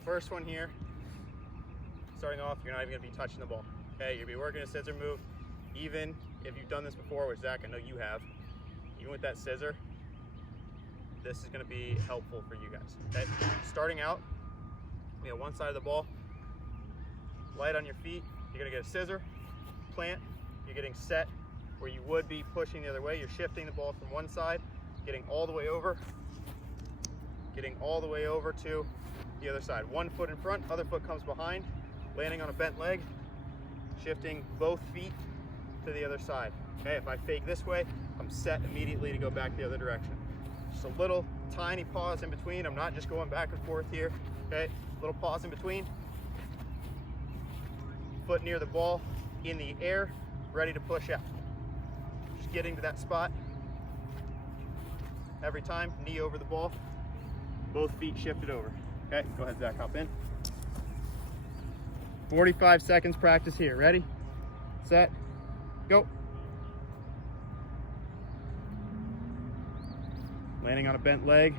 the first one here, starting off, you're not even gonna be touching the ball. Okay, you'll be working a scissor move. Even if you've done this before, which Zach, I know you have, even with that scissor, this is gonna be helpful for you guys. Okay, starting out, we have one side of the ball, light on your feet, you're gonna get a scissor, plant, you're getting set where you would be pushing the other way. You're shifting the ball from one side, getting all the way over, getting all the way over to the other side. One foot in front, other foot comes behind, landing on a bent leg, shifting both feet to the other side. Okay, if I fake this way, I'm set immediately to go back the other direction. Just a little tiny pause in between. I'm not just going back and forth here. Okay, little pause in between. Foot near the ball, in the air, ready to push out. Just getting to that spot. Every time, knee over the ball, both feet shifted over. Okay, go ahead, Zach, hop in. 45 seconds practice here. Ready, set, go. Landing on a bent leg.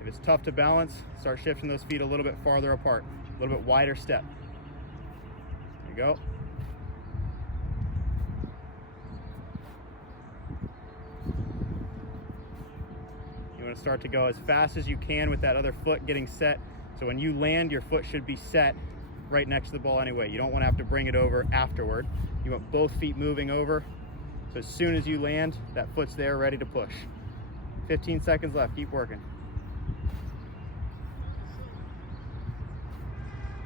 If it's tough to balance, start shifting those feet a little bit farther apart, a little bit wider step. There you go. You want to start to go as fast as you can with that other foot getting set. So when you land, your foot should be set right next to the ball anyway. You don't want to have to bring it over afterward. You want both feet moving over. So as soon as you land, that foot's there ready to push. 15 seconds left, keep working.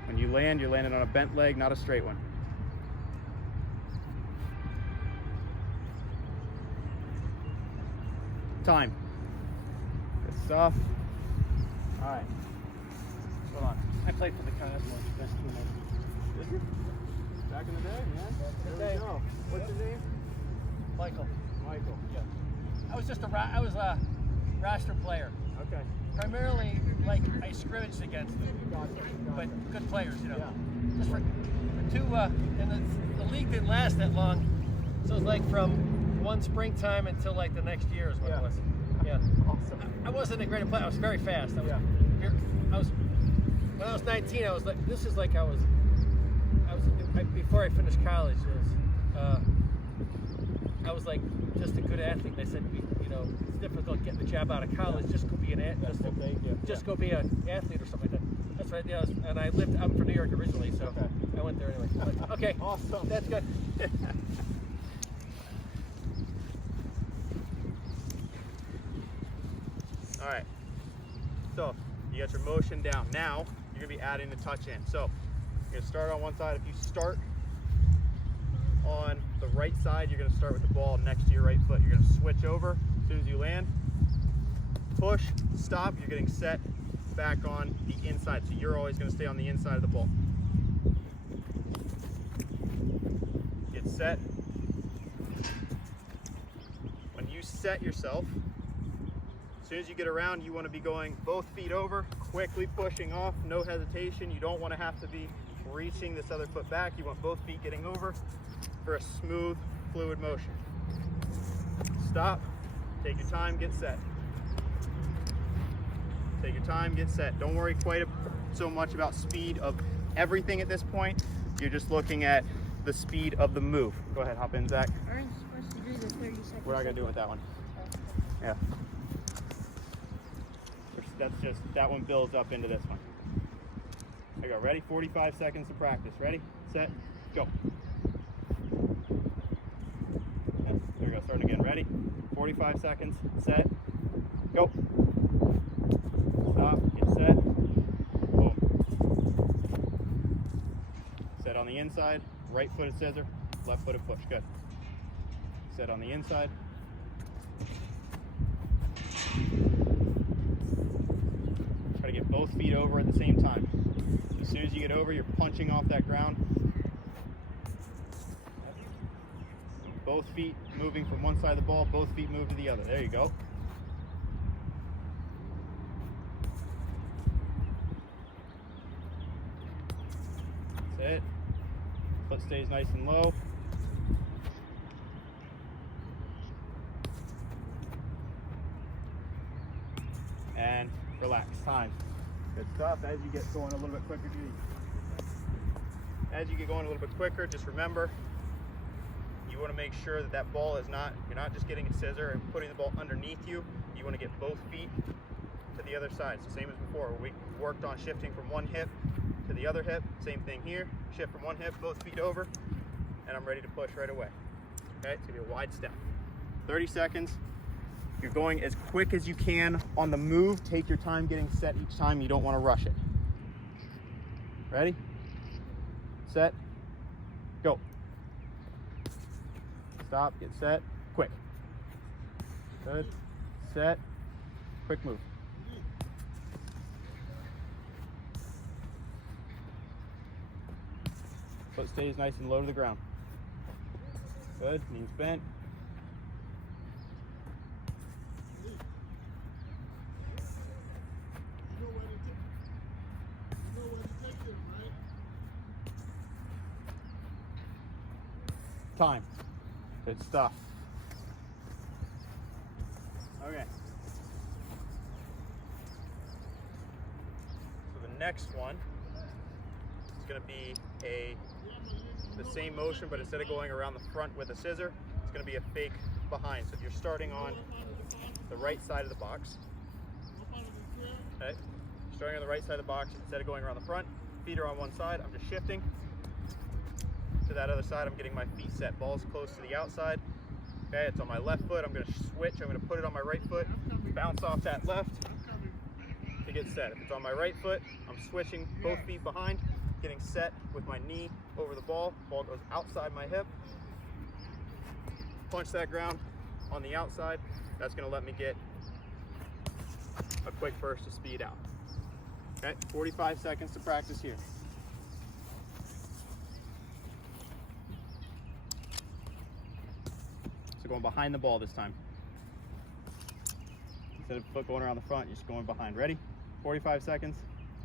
When you land, you're landing on a bent leg, not a straight one. Time. Good stuff. All right. Hold on. I played for the Cosmos. Best team ever. Did you? Back in the day, man. There we go. What's your name? Michael. Michael. Yeah. I was just I was a roster player. Okay. Primarily, like, I scrimmaged against them, but good players, you know. Yeah. Just for two, and the league didn't last that long, so it was like from one springtime until like the next year is what it was. Yeah. Awesome. I wasn't a great player. I was very fast. I was when I was 19. I was like, this is like I was before I finished college. I was like just a good athlete. They said, you know, it's difficult getting the job out of college. Just go be an athlete. Just go be an athlete or something like that. That's right. Yeah. And I lived. I'm from New York originally, so I went there anyway. But, okay. Awesome. That's good. All right. So you got your motion down. Now you're gonna be adding the touch in. So you're gonna start on one side. If you start on the right side, you're gonna start with the ball next to your right foot. You're gonna switch over as soon as you land. Push, stop. You're getting set back on the inside. So you're always gonna stay on the inside of the ball. Get set. When you set yourself, as soon as you get around, you want to be going both feet over, quickly pushing off, no hesitation. You don't want to have to be reaching this other foot back. You want both feet getting over for a smooth, fluid motion. Stop, take your time, get set. Take your time, get set. Don't worry quite so much about speed of everything at this point. You're just looking at the speed of the move. Go ahead, hop in, Zach. Aren't you supposed to do the 30 seconds? We're not gonna do it with that one. Yeah. That's just, that one builds up into this one. There you go, ready? 45 seconds to practice. Ready, set, go. Yeah, there we go, starting again. Ready? 45 seconds, set, go. Stop, get set, boom. Set on the inside, right footed scissor, left footed push, good. Set on the inside. Try to get both feet over at the same time. As soon as you get over, you're punching off that ground. Both feet moving from one side of the ball, both feet move to the other. There you go. That's it. Foot stays nice and low. And relax. Time. Good stuff. As you get going a little bit quicker, as you get going a little bit quicker, just remember, you want to make sure that that ball is not, you're not just getting a scissor and putting the ball underneath you. You want to get both feet to the other side. So same as before, we worked on shifting from one hip to the other hip. Same thing here. Shift from one hip, both feet over, and I'm ready to push right away. Okay, it's gonna be a wide step. 30 seconds. You're going as quick as you can on the move. Take your time getting set each time. You don't want to rush it. Ready? Set. Go. Stop, get set, quick. Good. Set. Quick move. Foot stays nice and low to the ground. Good. Knees bent. Time. Good stuff. Okay. So the next one is going to be the same motion, but instead of going around the front with a scissor, it's going to be a fake behind. So if you're starting on the right side of the box, okay, starting on the right side of the box, instead of going around the front, feet are on one side, I'm just shifting to that other side. I'm getting my feet set. Ball's close to the outside. Okay, it's on my left foot. I'm going to switch. I'm going to put it on my right foot, bounce off that left to get set. If it's on my right foot, I'm switching both feet behind, getting set with my knee over the ball. Ball goes outside my hip. Punch that ground on the outside. That's going to let me get a quick burst of speed out. Okay, 45 seconds to practice here. So going behind the ball this time. Instead of foot going around the front, you're just going behind. Ready? 45 seconds.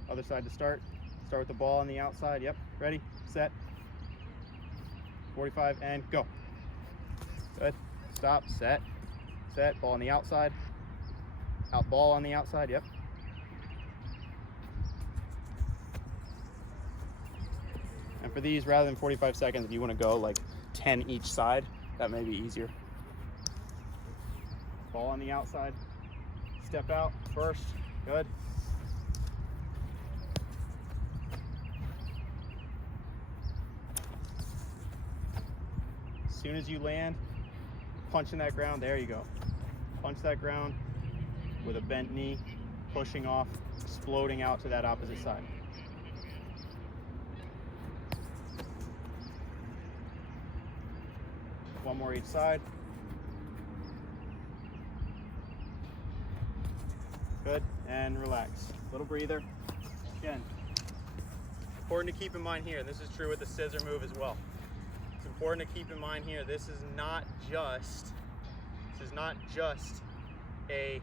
Other side to start. Start with the ball on the outside. Yep. Ready, set. 45 and go. Good. Stop, set. Set. Ball on the outside. Out ball on the outside. Yep. And for these, rather than 45 seconds, if you want to go like 10 each side, that may be easier. Ball on the outside. Step out first. Good. As soon as you land, punching that ground, there you go. Punch that ground with a bent knee, pushing off, exploding out to that opposite side. One more each side. Good, and relax. Little breather. Again, important to keep in mind here, and this is true with the scissor move as well. It's important to keep in mind here, this is not just a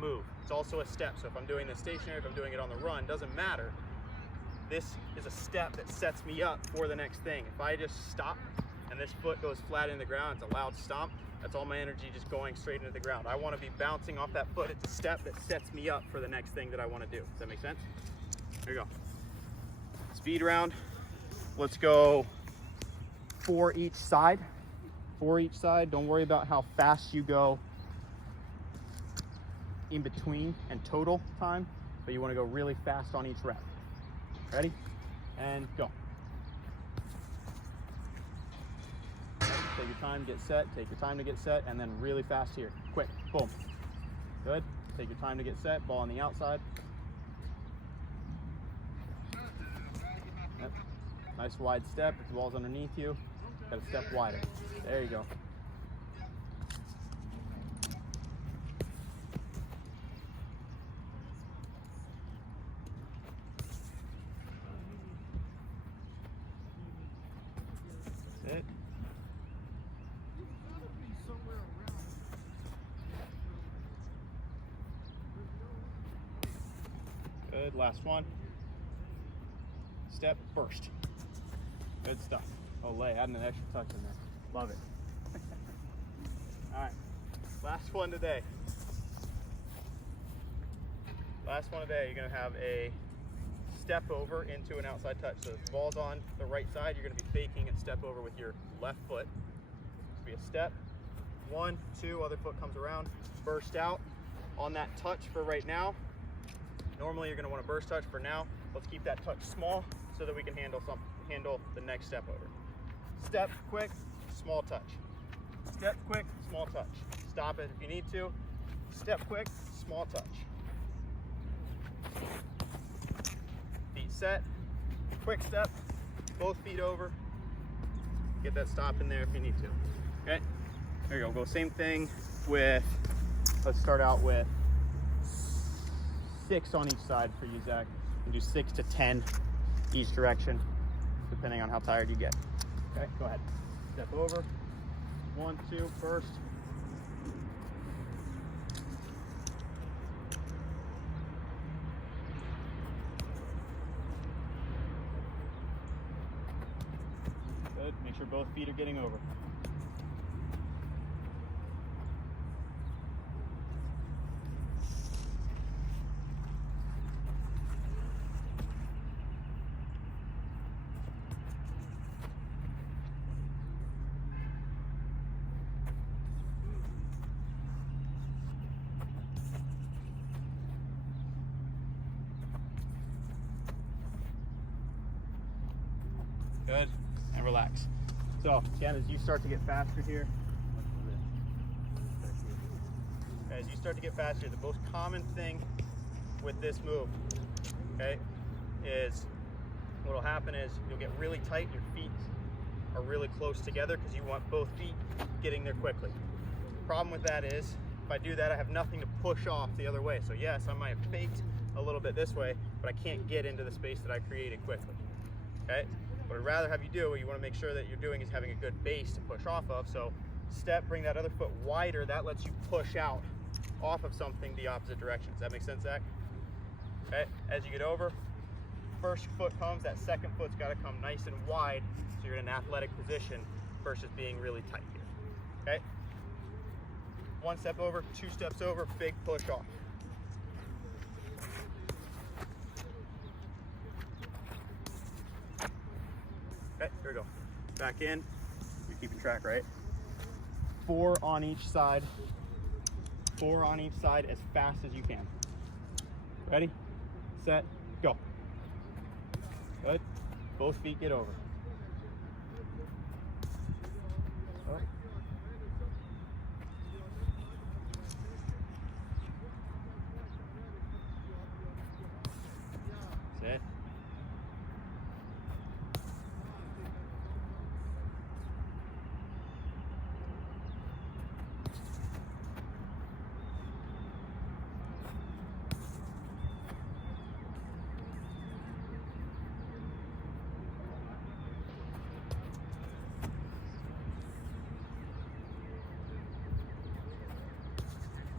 move. It's also a step. So if I'm doing this stationary, if I'm doing it on the run, doesn't matter. This is a step that sets me up for the next thing. If I just stop and this foot goes flat in the ground, it's a loud stomp, that's all my energy just going straight into the ground. I want to be bouncing off that foot. It's a step that sets me up for the next thing that I want to do. Does that make sense? There you go. Speed round. Let's go 4 each side. 4 each side. Don't worry about how fast you go in between and total time, but you want to go really fast on each rep. Ready? And go. Take your time, get set, take your time to get set, and then really fast here. Quick, boom. Good. Take your time to get set, ball on the outside. Yep. Nice wide step, if the ball's underneath you, got to step wider. There you go. That's it. Good, last one. Step, burst. Good stuff. Olay, adding an extra touch in there. Love it. All right, last one today. Last one today, you're gonna have a step over into an outside touch. So if the ball's on the right side, you're gonna be faking a step over with your left foot. Be a step, 1, 2, other foot comes around, burst out on that touch for right now. Normally you're gonna want to burst touch for now. Let's keep that touch small so that we can handle the next step over. Step, quick, small touch. Step, quick, small touch. Stop it if you need to. Step, quick, small touch. Feet set, quick step, both feet over. Get that stop in there if you need to. Okay, there you go. Go same thing with, let's start out with 6 on each side for you, Zach. And do 6 to 10 each direction, depending on how tired you get. Okay, go ahead. Step over. 1, 2, first. Good. Make sure both feet are getting over. Good, and relax. So again, as you start to get faster here, the most common thing with this move, okay, is what'll happen is you'll get really tight, your feet are really close together because you want both feet getting there quickly. The problem with that is, if I do that, I have nothing to push off the other way. So yes, I might have faked a little bit this way, but I can't get into the space that I created quickly, okay? What I'd rather have you do, what you want to make sure that you're doing is having a good base to push off of. So step, bring that other foot wider. That lets you push out off of something the opposite direction. Does that make sense, Zach? Okay, as you get over, first foot comes, that second foot's got to come nice and wide so you're in an athletic position versus being really tight here. Okay? 1 step over, 2 steps over, big push off. Okay, here we go. Back in. You're keeping track, right? 4 on each side. 4 on each side as fast as you can. Ready, set, go. Good. Both feet get over. Up. Set.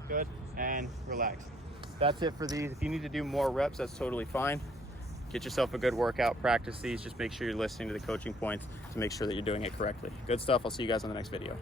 Good, and relax. That's it for these. If you need to do more reps, that's totally fine. Get yourself a good workout, practice these. Just make sure you're listening to the coaching points to make sure that you're doing it correctly. Good stuff. I'll see you guys on the next video.